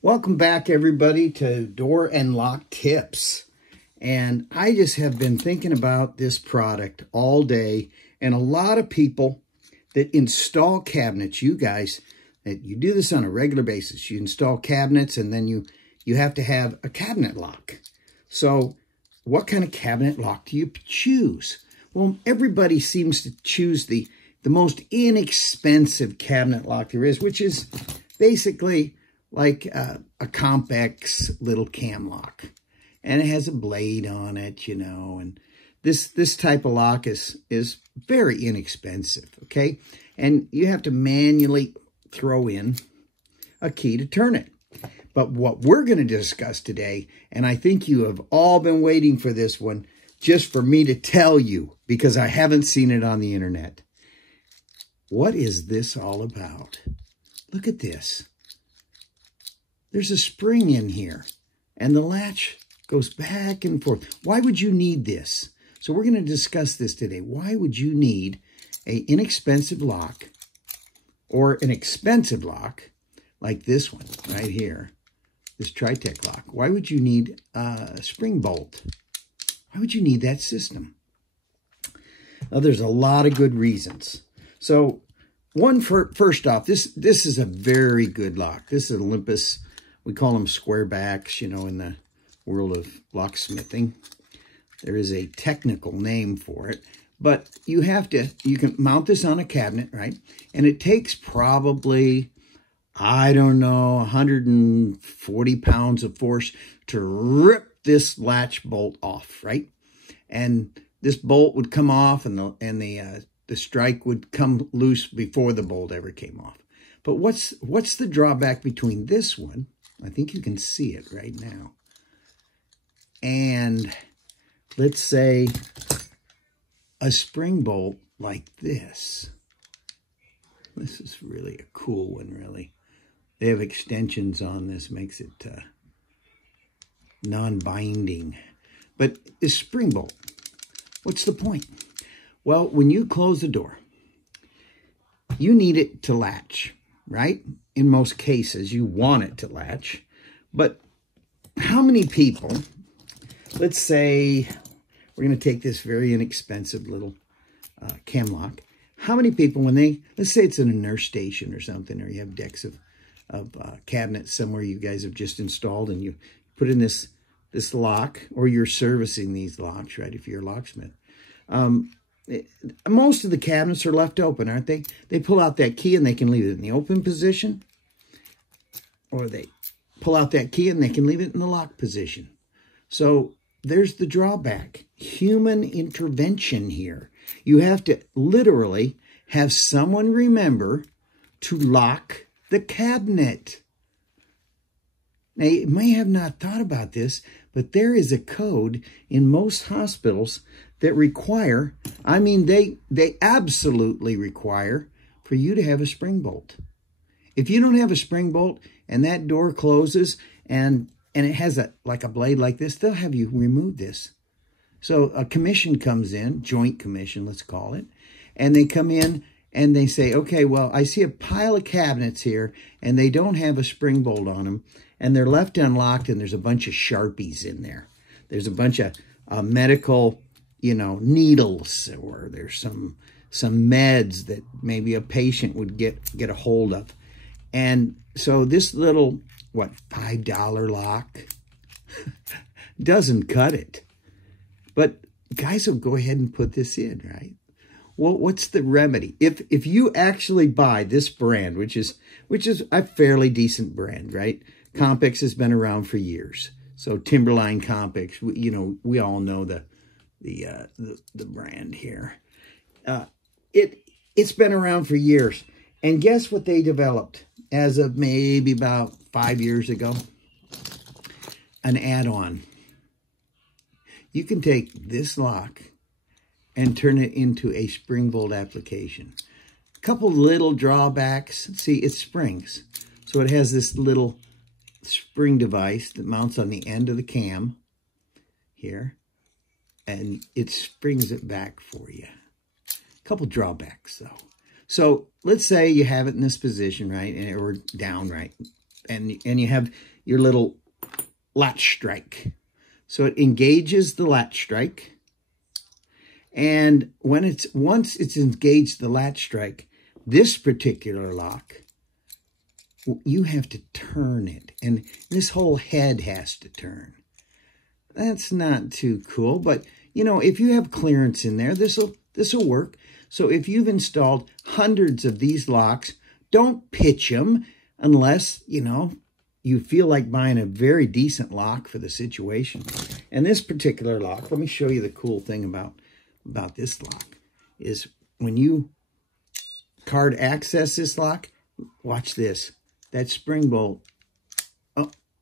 Welcome back, everybody, to Door and Lock Tips. And I just have been thinking about this product all day. And a lot of people that install cabinets, you guys, that you do this on a regular basis. You install cabinets and then you have to have a cabinet lock. So what kind of cabinet lock do you choose? Well, everybody seems to choose the most inexpensive cabinet lock there is, which is basically like a Compex little cam lock. And it has a blade on it, you know, and this type of lock is very inexpensive, okay? And you have to manually throw in a key to turn it. But what we're going to discuss today, and I think you have all been waiting for this one, just for me to tell you, because I haven't seen it on the internet. What is this all about? Look at this. There's a spring in here, and the latch goes back and forth. Why would you need this? So we're going to discuss this today. Why would you need an inexpensive lock or an expensive lock like this one right here, this TriTeq lock? Why would you need a spring bolt? Why would you need that system? Now, there's a lot of good reasons. So first off, this is a very good lock. This is Olympus. We call them square backs, you know, in the world of locksmithing. There is a technical name for it. But you can mount this on a cabinet, right? And it takes probably, I don't know, 140 pounds of force to rip this latch bolt off, right? And this bolt would come off and the strike would come loose before the bolt ever came off. But what's the drawback between this one? I think you can see it right now. And let's say a spring bolt like this. This is really a cool one, really. They have extensions on this, makes it non-binding. But this spring bolt, what's the point? Well, when you close the door, you need it to latch, right? In most cases, you want it to latch. But how many people, let's say we're going to take this very inexpensive little cam lock. How many people, let's say it's in a nurse station or something, or you have decks of cabinets somewhere you guys have just installed, and you put in this lock, or you're servicing these locks, right, if you're a locksmith. Most of the cabinets are left open, aren't they? They pull out that key and they can leave it in the open position, or they pull out that key and they can leave it in the lock position. So there's the drawback. Human intervention here. You have to literally have someone remember to lock the cabinet. Now, you may have not thought about this, but there is a code in most hospitals that require, I mean, they absolutely require for you to have a spring bolt. If you don't have a spring bolt and that door closes and it has like a blade like this, they'll have you remove this. So a commission comes in, joint commission, let's call it, and they come in and they say, okay, well, I see a pile of cabinets here and they don't have a spring bolt on them, and they're left unlocked, and there's a bunch of Sharpies in there. There's a bunch of medical, you know, needles, or there's some meds that maybe a patient would get a hold of. And so this little, what, $5 lock doesn't cut it. But guys will go ahead and put this in, right? Well, what's the remedy? If you actually buy this brand, which is a fairly decent brand, right? Compex has been around for years. So Timberline Compex, you know, we all know the brand here. It's been around for years. And guess what they developed as of maybe about 5 years ago? An add-on. You can take this lock and turn it into a spring bolt application. A couple little drawbacks. See, it springs. So it has this little spring device that mounts on the end of the cam here, and it springs it back for you. A couple drawbacks, though. So let's say you have it in this position, right, or down, right, and you have your little latch strike. So it engages the latch strike. And once it's engaged the latch strike, this particular lock, you have to turn it. And this whole head has to turn. That's not too cool, but you know, if you have clearance in there, this'll work. So if you've installed hundreds of these locks, don't pitch them unless, you know, you feel like buying a very decent lock for the situation. And this particular lock, let me show you the cool thing about this lock, is when you card access this lock, watch this. That spring bolt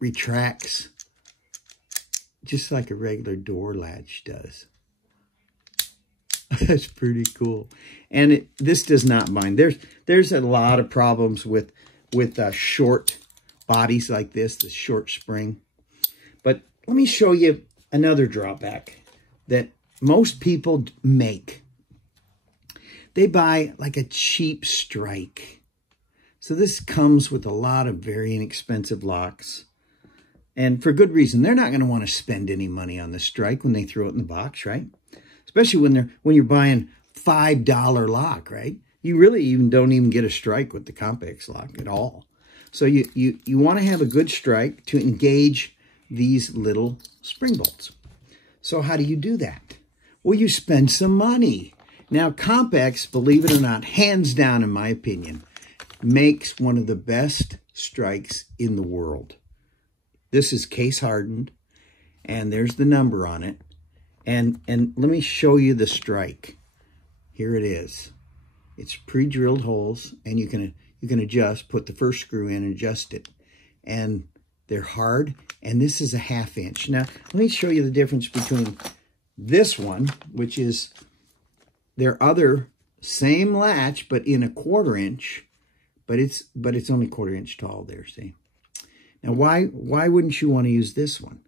retracts just like a regular door latch does. That's pretty cool. And this does not bind. There's a lot of problems with short bodies like this, the short spring. But let me show you another drawback that most people make. They buy like a cheap strike. So this comes with a lot of very inexpensive locks. And for good reason. They're not going to want to spend any money on the strike when they throw it in the box, right? Especially when you're buying $5 lock, right? You really don't even get a strike with the Compex lock at all. So you want to have a good strike to engage these little spring bolts. So how do you do that? Well, you spend some money. Now, Compex, believe it or not, hands down in my opinion, makes one of the best strikes in the world. This is case hardened, and there's the number on it. And let me show you the strike. Here it is. It's pre-drilled holes, and you can adjust, put the first screw in and adjust it. And they're hard, and this is a 1/2 inch. Now, let me show you the difference between this one, which is their other same latch, but in a 1/4 inch, but it's only 1/4 inch tall there, see? Now, why wouldn't you want to use this one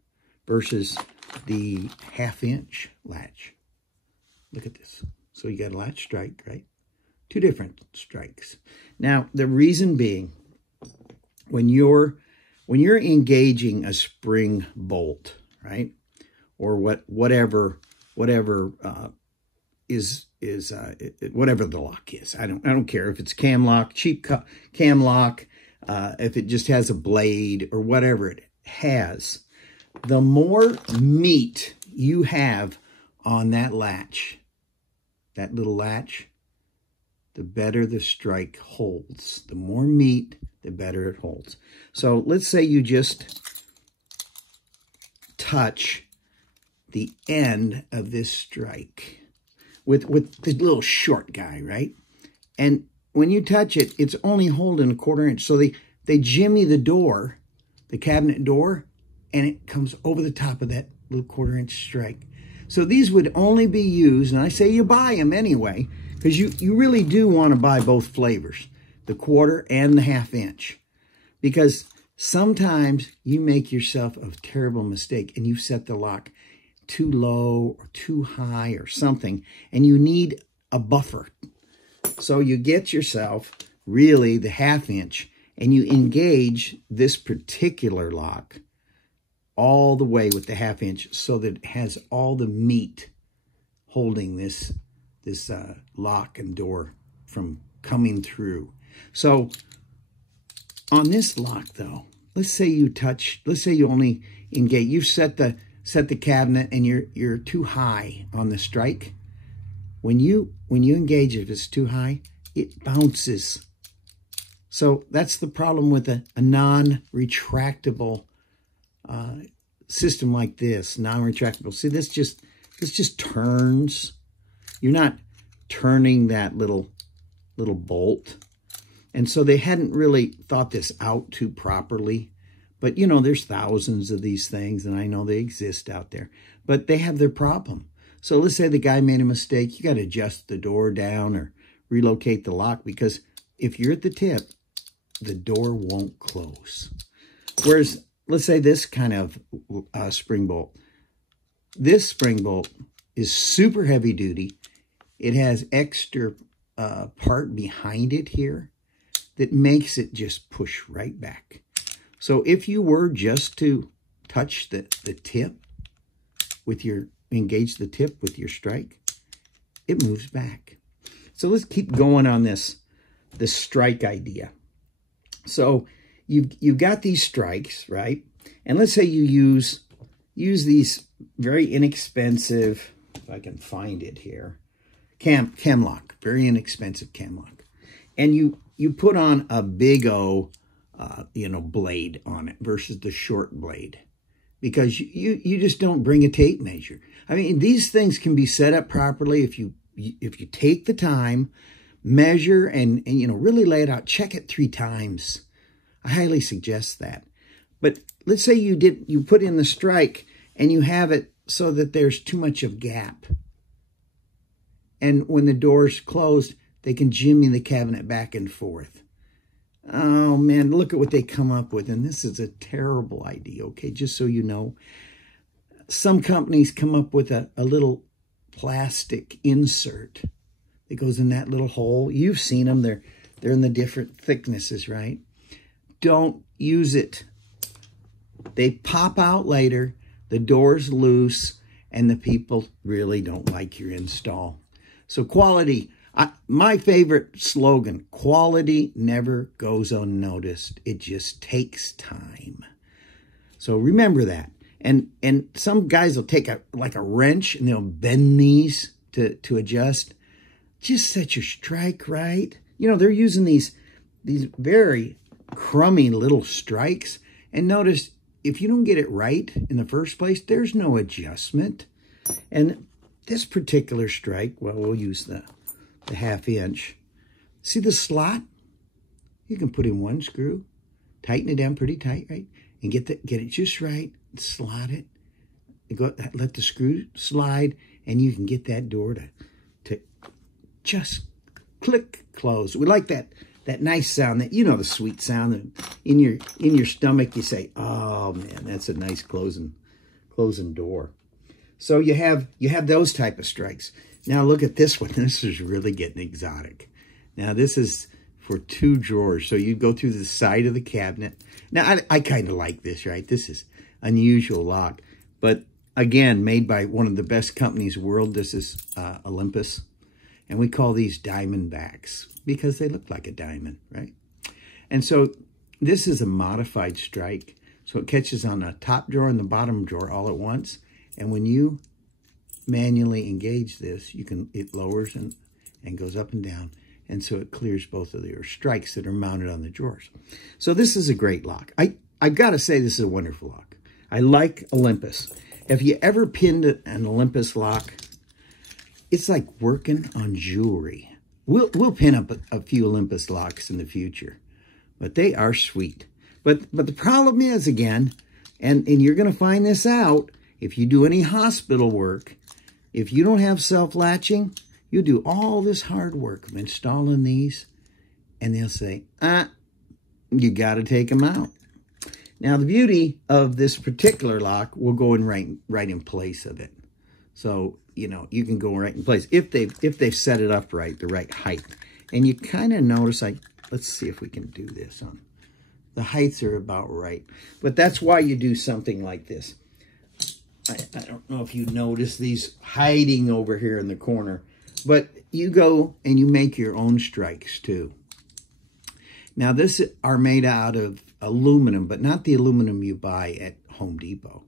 versus the 1/2 inch latch? Look at this. So you got a latch strike, right? Two different strikes. Now, the reason being, when you're engaging a spring bolt, right, or whatever whatever the lock is, I don't care if it's cam lock, cheap cam lock, if it just has a blade or whatever it has, the more meat you have on that latch, that little latch, the better the strike holds. The more meat, the better it holds. So let's say you just touch the end of this strike with the little short guy, right? And when you touch it, it's only holding a 1/4 inch. So they jimmy the door, the cabinet door, and it comes over the top of that little 1/4 inch strike. So these would only be used, and I say you buy them anyway, because you really do want to buy both flavors, the 1/4 and the 1/2 inch. Because sometimes you make yourself a terrible mistake and you set the lock too low or too high or something, and you need a buffer. So you get yourself really the 1/2 inch, and you engage this particular lock all the way with the 1/2 inch so that it has all the meat holding this lock and door from coming through. So on this lock though, let's say you only engage, you've set the cabinet and you're too high on the strike. When you engage, if it's too high, it bounces. So that's the problem with a non-retractable system like this, non-retractable. See, this just turns. You're not turning that little bolt. And so they hadn't really thought this out too properly. But, you know, there's thousands of these things, and I know they exist out there. But they have their problem. So let's say the guy made a mistake. You got to adjust the door down or relocate the lock, because if you're at the tip, the door won't close. Whereas, let's say this kind of spring bolt. This spring bolt is super heavy duty. It has extra part behind it here that makes it just push right back. So if you were just to touch the tip with your, engage the tip with your strike, it moves back. So let's keep going on this strike idea. So you've got these strikes, right? And let's say you use these very inexpensive, if I can find it here, cam lock, very inexpensive cam lock. And you put on a big O, blade on it versus the short blade, because you just don't bring a tape measure. I mean, these things can be set up properly if you take the time, measure, and really lay it out. Check it 3 times. I highly suggest that. But let's say you put in the strike and you have it so that there's too much of gap. And when the door's closed, they can jimmy the cabinet back and forth. Oh, man, look at what they come up with. And this is a terrible idea, okay? Just so you know. Some companies come up with a little plastic insert that goes in that little hole. You've seen them. They're in the different thicknesses, right? Don't use it. They pop out later. The door's loose, and the people really don't like your install. So quality, my favorite slogan, quality never goes unnoticed. It just takes time. So remember that. And some guys will take a wrench and they'll bend these to adjust. Just set your strike right. They're using these very crummy little strikes. And notice, if you don't get it right in the first place, there's no adjustment. And this particular strike, well, we'll use the 1/2 inch. See the slot? You can put in 1 screw, tighten it down pretty tight, right? And get it just right, slot it. Let the screw slide, and you can get that door to just click close. We like that nice sound, that the sweet sound that in your stomach you say, oh man, that's a nice closing door. So you have those type of strikes. Now look at this one. This is really getting exotic. Now this is for 2 drawers. So you go through the side of the cabinet. Now I kind of like this, right? This is unusual lock, but again, made by one of the best companies in the world. This is Olympus. And we call these Diamondbacks because they look like a diamond, right? And so this is a modified strike. So it catches on the top drawer and the bottom drawer all at once. And when you manually engage this, it lowers and goes up and down. And so it clears both of your strikes that are mounted on the drawers. So this is a great lock. I've got to say, this is a wonderful lock. I like Olympus. If you ever pinned an Olympus lock, it's like working on jewelry. We'll pin up a few Olympus locks in the future, but they are sweet. But the problem is, again, and you're going to find this out if you do any hospital work, if you don't have self-latching, you do all this hard work of installing these, and they'll say, you got to take them out. Now, the beauty of this particular lock will go in right in place of it. So, you can go right in place if they've set it up right, the right height. And you kind of notice, let's see if we can do this on. The heights are about right. But that's why you do something like this. I don't know if you notice these hiding over here in the corner, but you go and you make your own strikes too. Now, this are made out of aluminum, but not the aluminum you buy at Home Depot.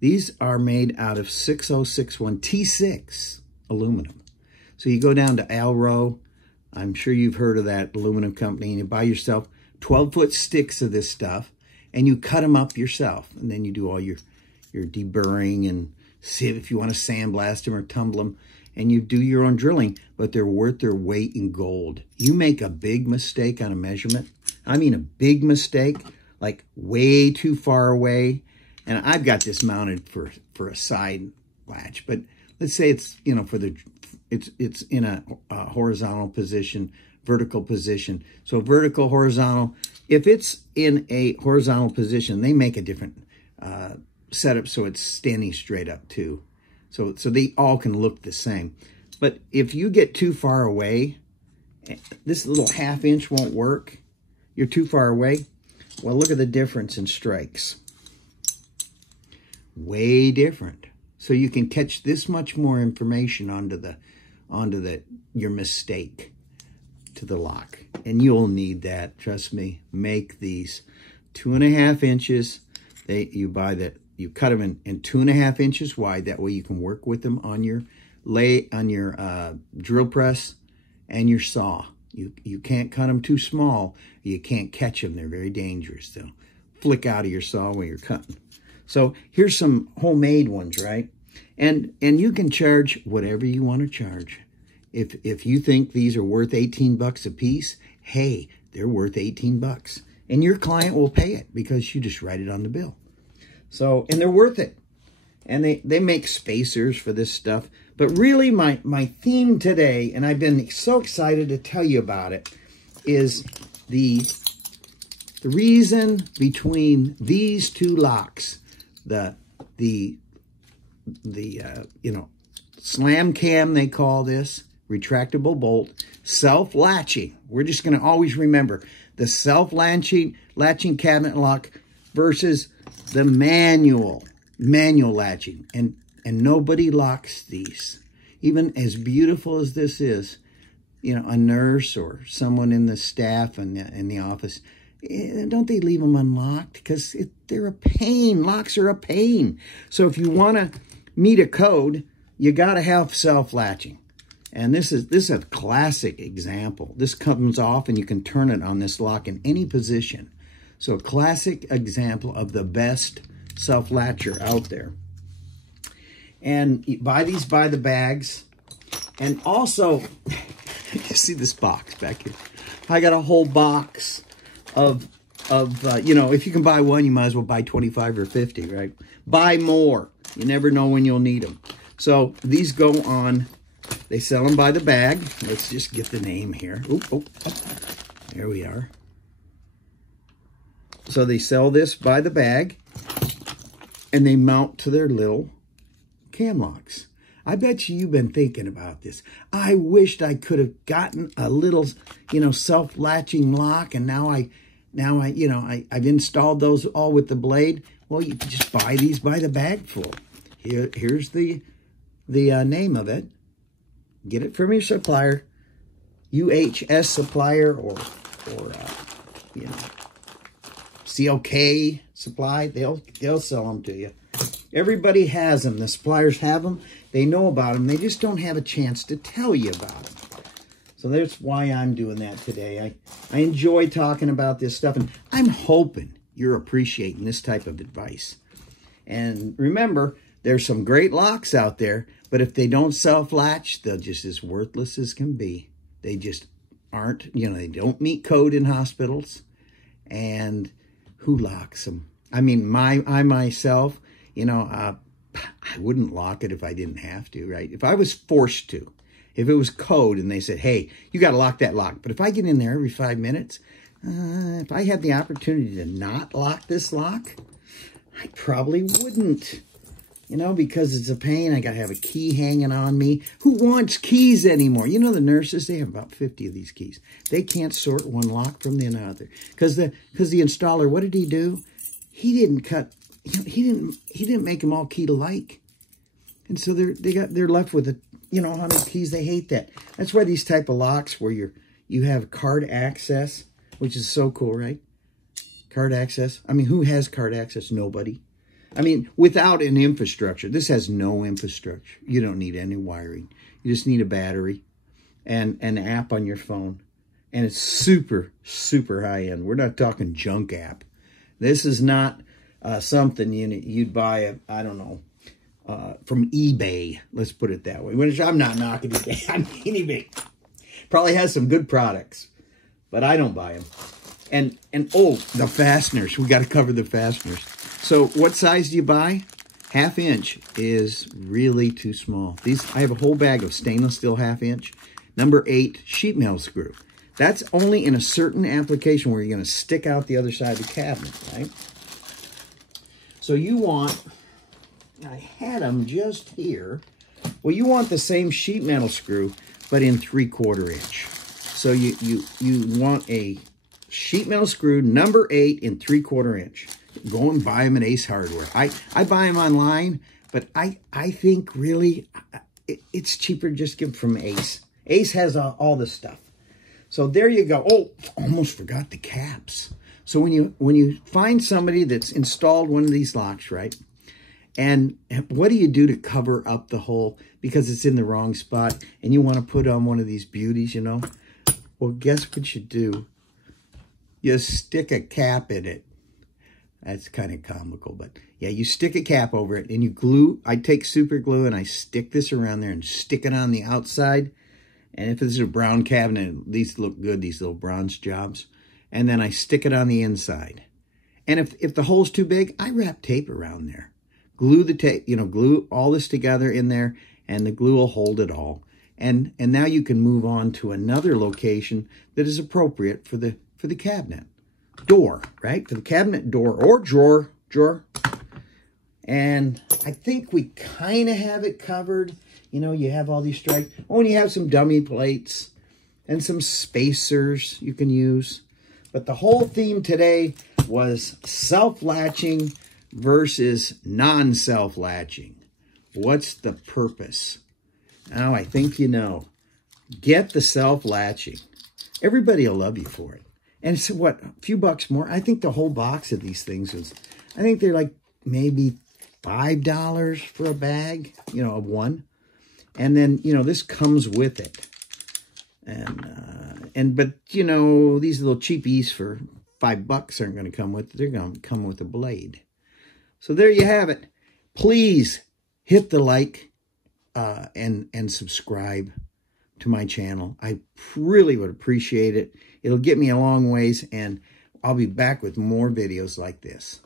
These are made out of 6061 T6 aluminum. So you go down to Alro. I'm sure you've heard of that aluminum company, and you buy yourself 12-foot sticks of this stuff, and you cut them up yourself. And then you do all your deburring and see if you want to sandblast them or tumble them, and you do your own drilling, but they're worth their weight in gold. You make a big mistake on a measurement. I mean a big mistake, like way too far away. And I've got this mounted for a side latch, but let's say it's it's in a horizontal position, vertical position. So vertical, horizontal. If it's in a horizontal position, they make a different setup so it's standing straight up too. So they all can look the same. But if you get too far away, this little 1/2 inch won't work. You're too far away. Well, look at the difference in strikes. Way different. So you can catch this much more information onto your mistake to the lock. And you'll need that. Trust me. Make these 2.5 inches. You cut them in 2.5 inches wide. That way you can work with them on your drill press and your saw. You can't cut them too small. You can't catch them. They're very dangerous. They'll flick out of your saw when you're cutting. So here's some homemade ones, right? And you can charge whatever you want to charge. If you think these are worth 18 bucks a piece, hey, they're worth 18 bucks. And your client will pay it because you just write it on the bill. So, and they're worth it. And they make spacers for this stuff. But really my theme today, and I've been so excited to tell you about it, is the reason between these two locks, the slam cam, they call this, retractable bolt, self-latching. We're just going to always remember the self-latching cabinet lock versus the manual latching. And nobody locks these. Even as beautiful as this is, you know, a nurse or someone in the staff in the office, don't they leave them unlocked? Because they're a pain. Locks are a pain. So if you want to meet a code, you got to have self-latching. And this is a classic example. This comes off and you can turn it on this lock in any position. So a classic example of the best self-latcher out there. And you buy these by the bags. And also, you see this box back here. I got a whole box of you know, if you can buy one, you might as well buy 25 or 50, right? Buy more. You never know when you'll need them. So these go on, they sell them by the bag. Let's just get the name here. Oh, there we are. So they sell this by the bag, and they mount to their little cam locks. I bet you've been thinking about this. I wished I could have gotten a little, you know, self-latching lock, and now I've installed those all with the blade. Well, you can just buy these by the bag full. Here's the name of it. Get it from your supplier, UHS supplier, or you know, CLK supply. They'll sell them to you. Everybody has them. The suppliers have them. They know about them. They just don't have a chance to tell you about them. So that's why I'm doing that today. I enjoy talking about this stuff, and I'm hoping you're appreciating this type of advice. And remember, there's some great locks out there, but if they don't self-latch, they're just as worthless as can be. They just aren't, you know, they don't meet code in hospitals. And who locks them? I mean, I myself, you know, I wouldn't lock it if I didn't have to, right? If I was forced to, if it was code and they said, hey, you got to lock that lock. But if I get in there every 5 minutes, if I had the opportunity to not lock this lock, I probably wouldn't, you know, because it's a pain. I got to have a key hanging on me. Who wants keys anymore? You know, the nurses, they have about 50 of these keys. They can't sort one lock from the other. Because the installer, what did he do? He didn't cut, you know, he didn't make them all key alike. And so they're left with 100 keys. They hate that. That's why these type of locks where you have card access, which is so cool, right? Card access. I mean, who has card access? Nobody. I mean, without an infrastructure. This has no infrastructure. You don't need any wiring. You just need a battery and an app on your phone. And it's super, super high-end. We're not talking junk app. This is not something you'd buy, I don't know, from eBay. Let's put it that way. Which I'm not knocking eBay. I mean, eBay probably has some good products, but I don't buy them. And oh, the fasteners. We got to cover the fasteners. So what size do you buy? 1/2 inch is really too small. I have a whole bag of stainless steel 1/2 inch. Number 8 sheet metal screw. That's only in a certain application where you're going to stick out the other side of the cabinet, right? So you want, I had them just here. Well, you want the same sheet metal screw, but in 3/4 inch. So you want a sheet metal screw number 8 in 3/4 inch. Go and buy them at Ace Hardware. I buy them online, but I think really it's cheaper to just get them from Ace. Ace has all this stuff. So there you go. Oh, almost forgot the caps. So when you find somebody that's installed one of these locks, right? And what do you do to cover up the hole because it's in the wrong spot and you want to put on one of these beauties, you know? Well, guess what you do? You stick a cap in it. That's kind of comical, but yeah, you stick a cap over it and you glue. I take super glue and I stick this around there and stick it on the outside. And if this is a brown cabinet, these look good, these little bronze jobs. And then I stick it on the inside. And if the hole's too big, I wrap tape around there. Glue the tape, you know, glue all this together in there, and the glue will hold it all. And now you can move on to another location that is appropriate for the cabinet door, right? For the cabinet door or drawer. And I think we kind of have it covered. You know, you have all these stripes. Oh, and you have some dummy plates and some spacers you can use. But the whole theme today was self-latching versus non-self-latching. What's the purpose? Oh, I think you know. Get the self-latching. Everybody will love you for it. And so what, a few bucks more? I think the whole box of these things is, I think they're like maybe $5 for a bag, you know, of one. And then, you know, this comes with it. But, you know, these little cheapies for $5 aren't going to come with it. They're going to come with a blade. So there you have it. Please hit the like and subscribe to my channel. I really would appreciate it. It'll get me a long ways, and I'll be back with more videos like this.